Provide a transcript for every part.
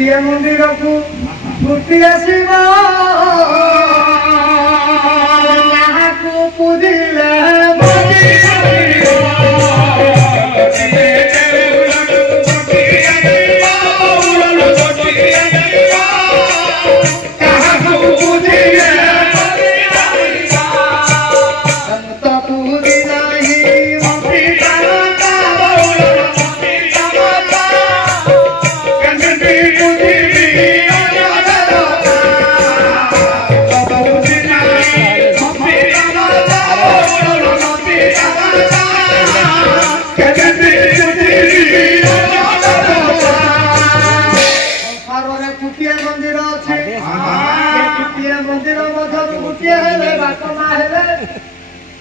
गोटे मंदिर को गोटे शिव पूजिले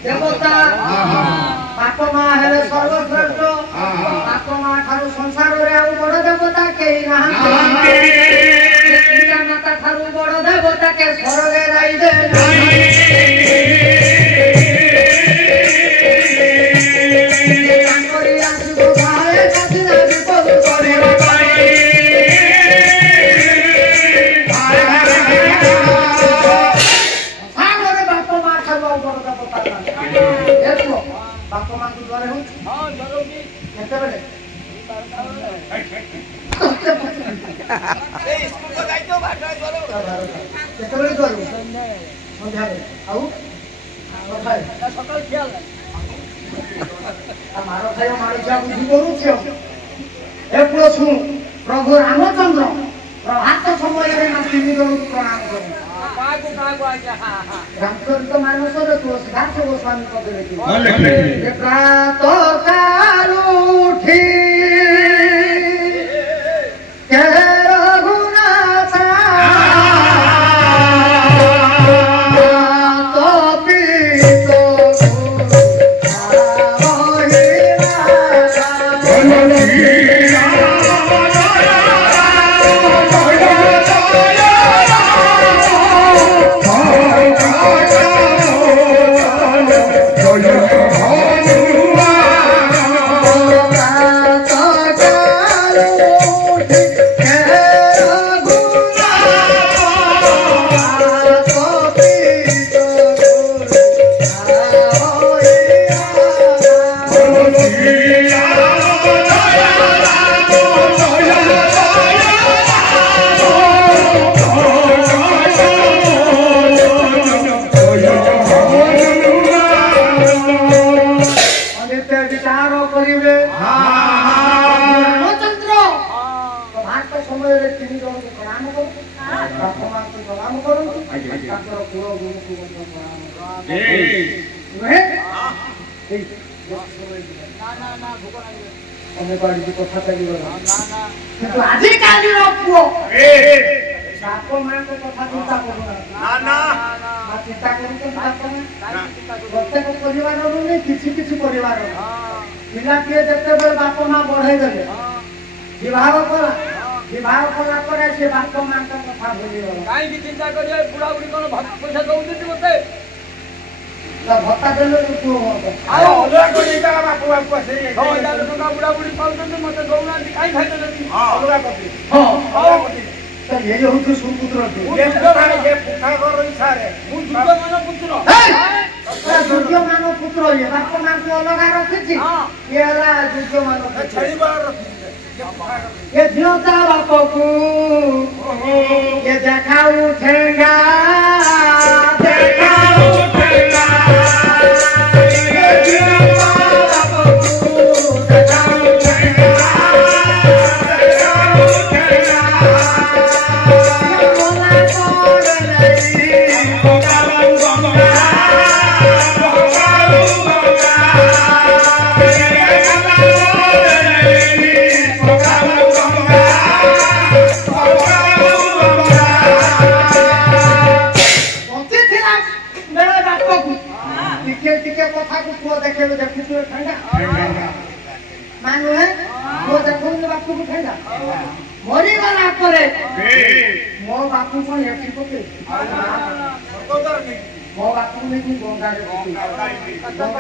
देवता बाप माँ हेले सर्वश्रेष्ठ बाप माँ ठारू संसार रे बड़ देवता कई ना माता ठारू बड़ देवता के स्वर्गे जाइबे बाप माँ को द्वारे हूँ हाँ जरूरी कैसे बने स्कूल को जाइए तो बात करो कैसे बने द्वारे संध्या में आओ खाए सकाल ख्याल हमारा खाए हमारे क्या बुद्धि करूँ क्यों एक पुरो सुन प्रभु रामचंद्र प्रभात समय रे ना तीन जन प्रणाम करूँ रामचरित मानस तुलसीदास गोस्वामी पदे प्रातः काल उठी बाप माँ बढ़े देले विवाह कला पर से बाप माँ का कथा भूली गला काई भी चिंता करिए बुढ़ा बुढ़ी कोन पैसा दउते मते भत्ता देले तू आओ ओला कोनी का बाप बाप से हो जाले तो बुढ़ा बुढ़ी पाउते मते दउना काई खाइ देले हां ओला कथि हां ओला कथि त ये हो तू सुपुत्र तू ये पुखा घर इच्छा रे मु दुर्गा मान पुत्र दुर्गा मान पुत्र ये बाप मां को अलगा रखछि ये हला दुर्गा मान छड़ी बार रखछि ये जियोता बाप को ये देखाऊ ठेंगा ये जियोता बाप को देखाऊ ठेंगा कथा को पुआ देखे देखु तो ठंडा मानु है वो देखो ने बापू को ठंडा मरी वाला करे मो बापू को एठी पके मो बापू ने की गंगा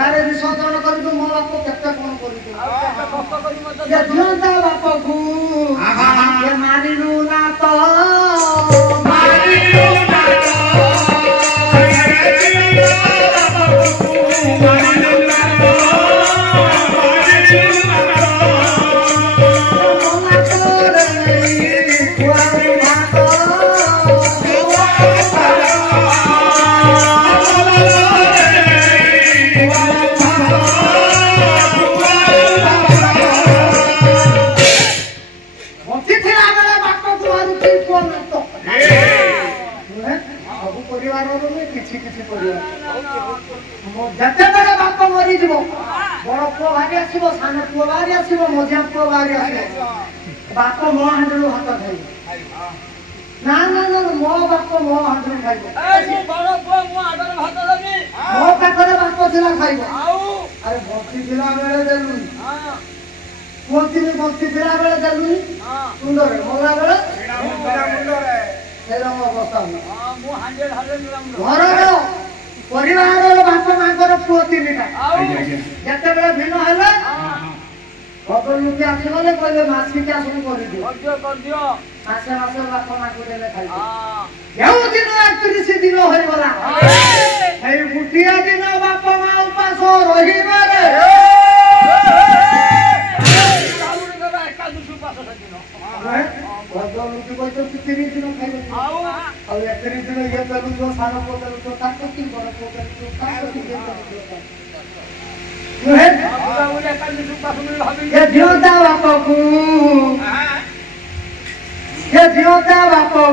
रे विसर्जन कर तो मो बापू केते कोन करी ये जियोता बापू को ये मारी रू ना होची को ना तो नुहे सब परिवार रो ने किछि किछि परिवार मो जते बड़े बाप मरि जीवो बड़ पुओ भारी आसीबो सान पुओ भारी आसीबो मझिया पुओ भारी आसीबो बाप मो हांडलु हाथ खाइबो ना ना ना मो बाप मो हांडलु खाइबो ए मो बड़ पुओ मो आगर भात देबी मो पाखरे बाप थिला खाइबो आउ अरे बंसी थिला बेले देलु हां कोंतिनी बंसी थिला बेले देलु हां सुंदर मोला बेले मुंडो रे तेरा मो अवस्था हां मो 100 घर परिवार बाप मांकर पुओ तीनटा जते बेले भिन्न हेले खबर लुके आसीगले कहले मासिका शुरू कर दियो मासे मासे बाप मां को देले खाइ हां जेउ दिन 31 दिन होई गला हे गुटिया दिन बाप मां उपास रहिबे रे राउर गला एकादश उपास दिन खबर लुके कोइ तो 30 दिन खाइ आउ अब 31 दिन ये करू जो सारा को तो ताको की बड़ को तो ताको की नुहे पूरा उले एकादश उपास में भाबी ये जियोता बापू ये जियोता बापू